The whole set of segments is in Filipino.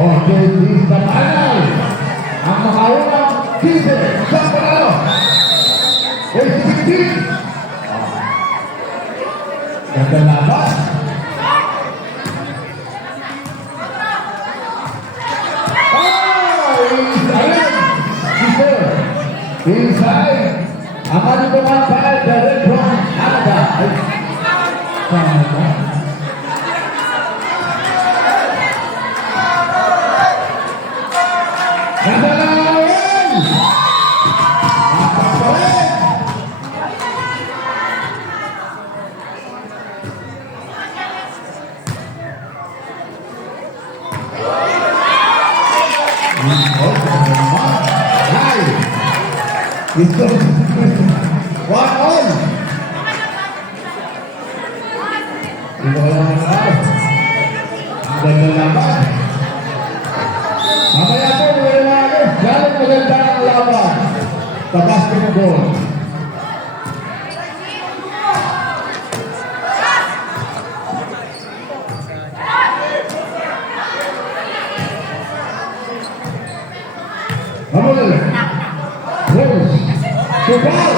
Okay, this the final. Ang makaunang 15 sa panalo. 15. Ganda laban. Inside, ang ating pumampal, the red from Canada. Canada. Nadalawan! Napapawin! Ito. One on. Ito ko lang ang araw. Ang ganda laban. Mamaya po, mga mga galing maganda ang laban sa basketball. Mamuli. Rose. Supal!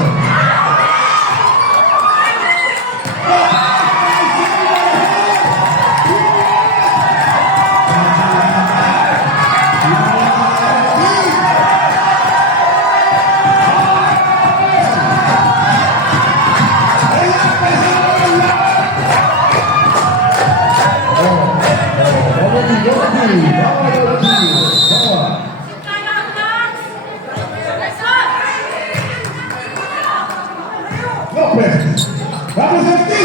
Lopez. Vamos a ti.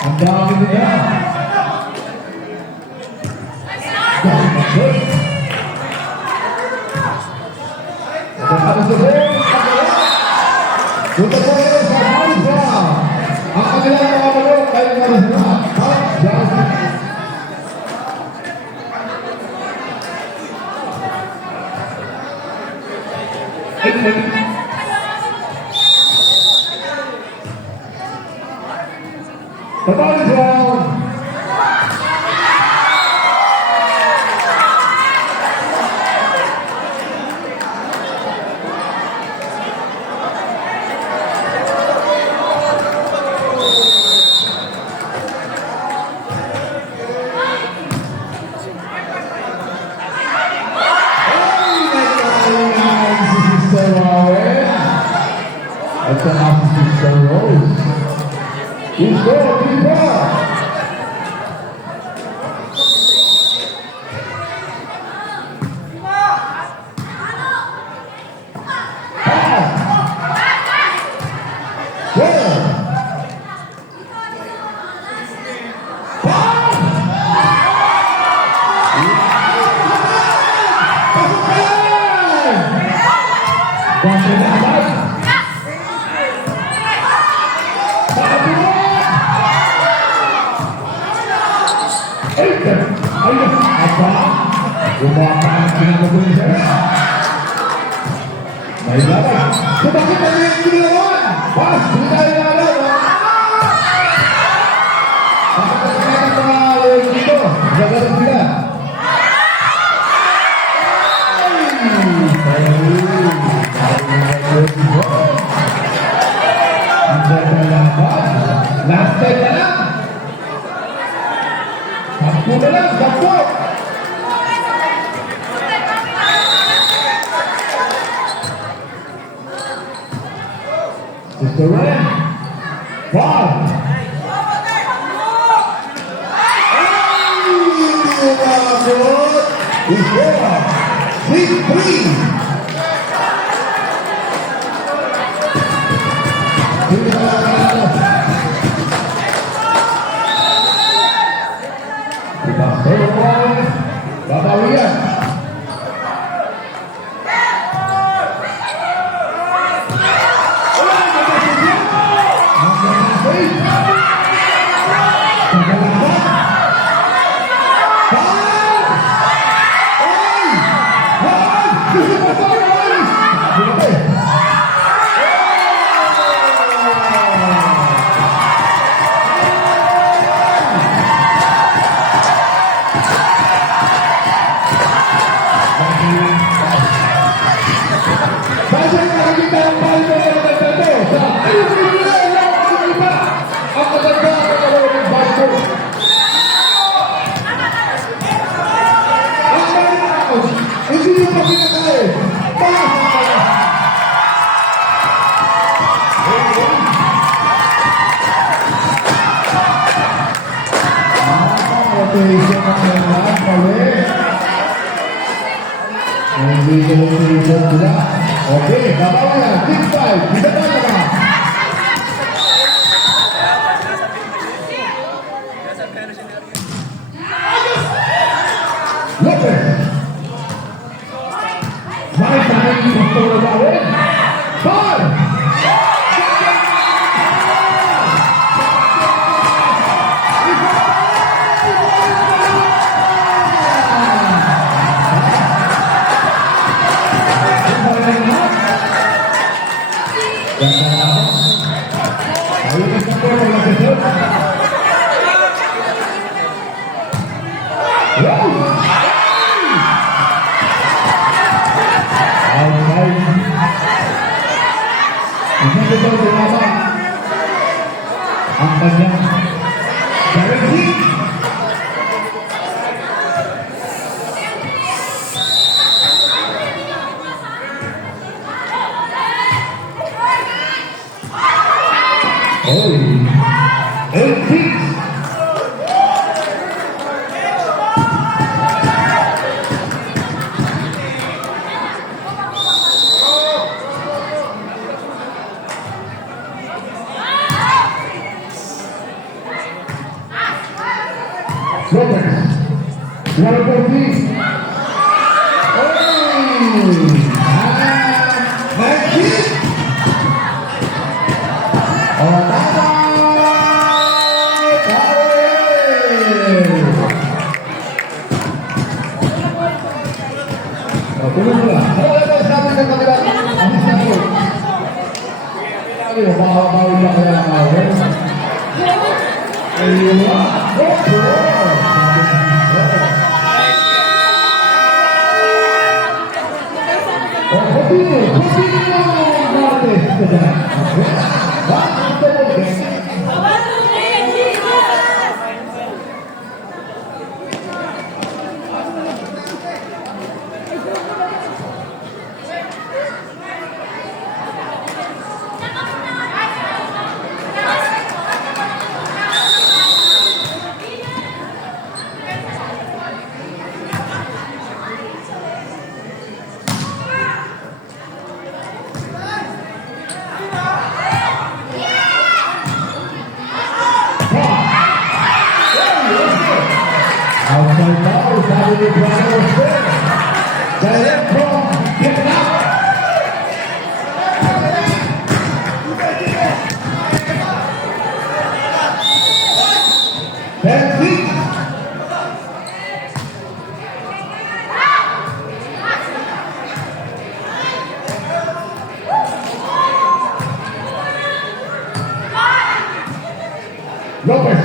Ang dami nila. Punta po kayo sa Marisa. Ang kanilang mga balong kayo Marisa. The ball is down. That's an opposite Sister Rose. He's going, he's going. Lumakan kinakabuhin siya. May laban. Sumakit na rin yung ginawan. Pas, hindi tayo nalaman. Pakatasin natin mga lawin dito. Gagalan sila. Ang ganda laban. Last time na lang. Sakto na lang, sakto. Mr. Ryan, ball. Big three. Babawian. This is Ang maganda ang kalawin ng bago. Ang malinaw, hindi nyo pa pinakali. Rotation ng mga pali. Hindi ko rotation sila. Okay, babawa na. 6-5. Bisa pa naman. Lopez. May tayo yung pastoro gawin. 5. Ang kanyang guarantee. Lopez, number 14. Magic. Outside now, sabi ni Brian Osborne. Direct from Vietnam. Benfica. Lopez.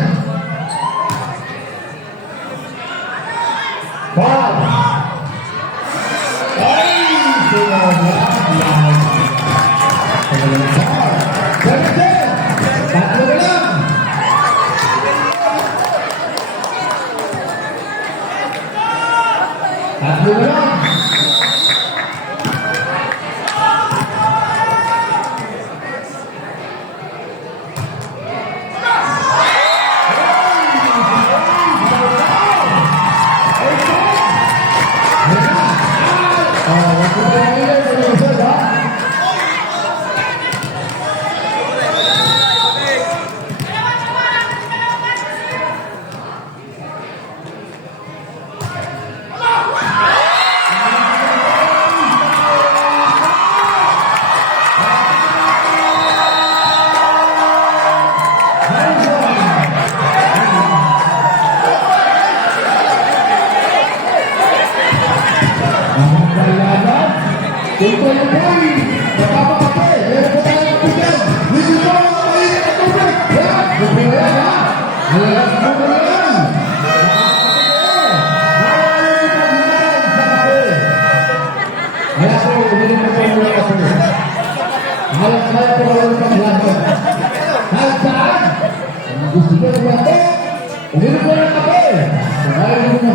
Kaya po kayo sa klase. Kahit saan, kung gusto nyo ng klase, uminom ko ng kape. Kaya nyo na.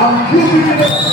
Ang QB nito.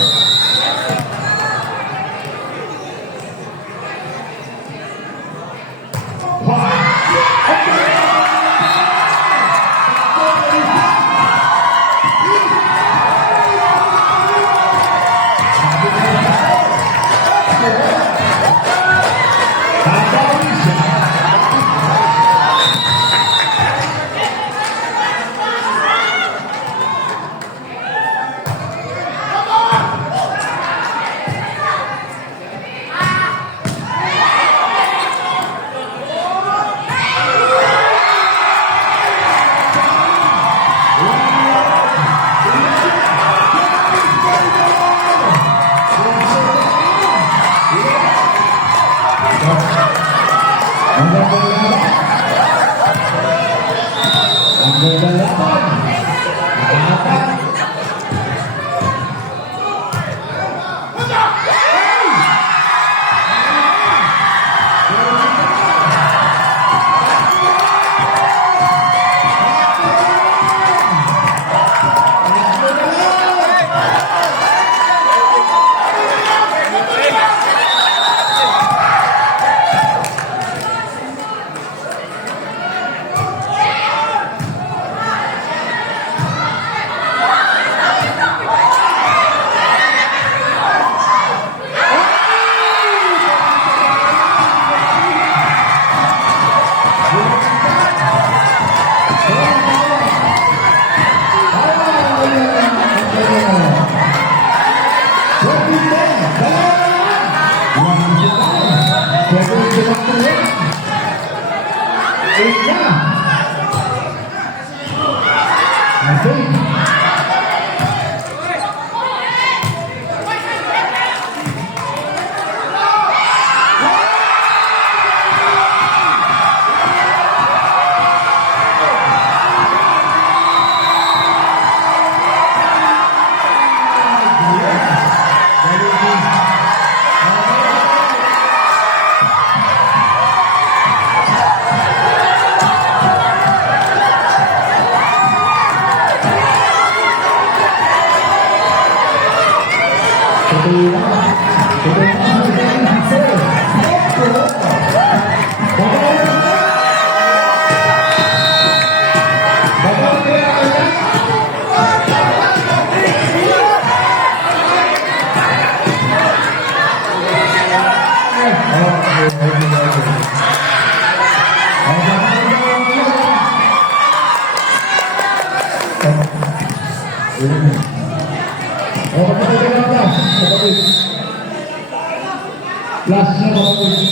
Last na kapatid.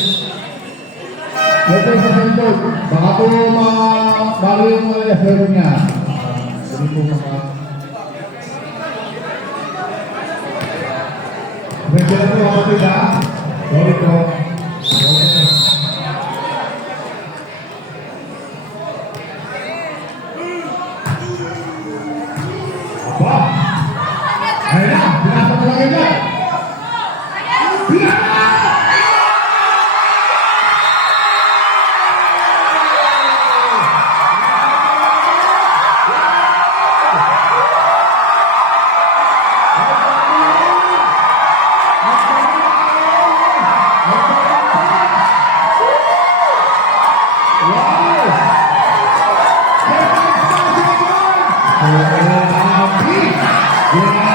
Ito sa sentod. Baka po balo yung mga effort niya. Hindi po maka... Medyo na po kapatid ha. Sorry po. Aba! Ayun na! Pinasok na lang yan! Yeah.